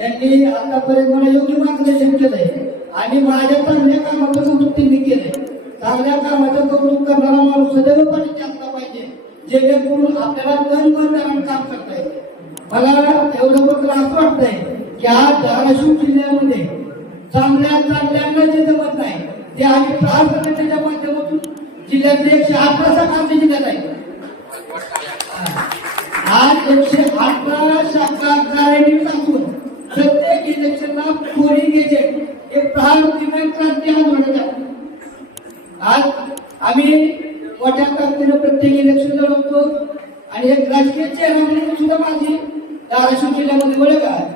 यांनी आतापर्यंत मला योग्य मार्गदर्शन केलंय आणि माझ्या चांगल्या कामाचं कौतुक त्यांनी केलंय. चांगल्या कामाचं कौतुक करणारा माणूस सदैवपणे असला पाहिजे, जेणेकरून आपल्याला तन मन धरून काम करता येते. मला एवढं फक्त असं वाटतंय की आज धाराशिव जिल्ह्यामध्ये चांगल्यानं जे जमत नाही ते आम्ही प्रहार संघटनेच्या माध्यमातून जिल्ह्यातले 118 शाखा आमच्या जिल्ह्यात आहे. आज 118 शाखा कार्यान्वित असून प्रत्येक इलेक्शनला पोलिंग एजंट एक प्रहार दिव्यांग क्रांती आंदोलन आहे. आज आम्ही मोठ्या ताकदीनं प्रत्येक इलेक्शन लढवतो आणि एक राजकीय चेहरा म्हणून सुद्धा माझी धाराशिव जिल्ह्यामध्ये ओळख आहे.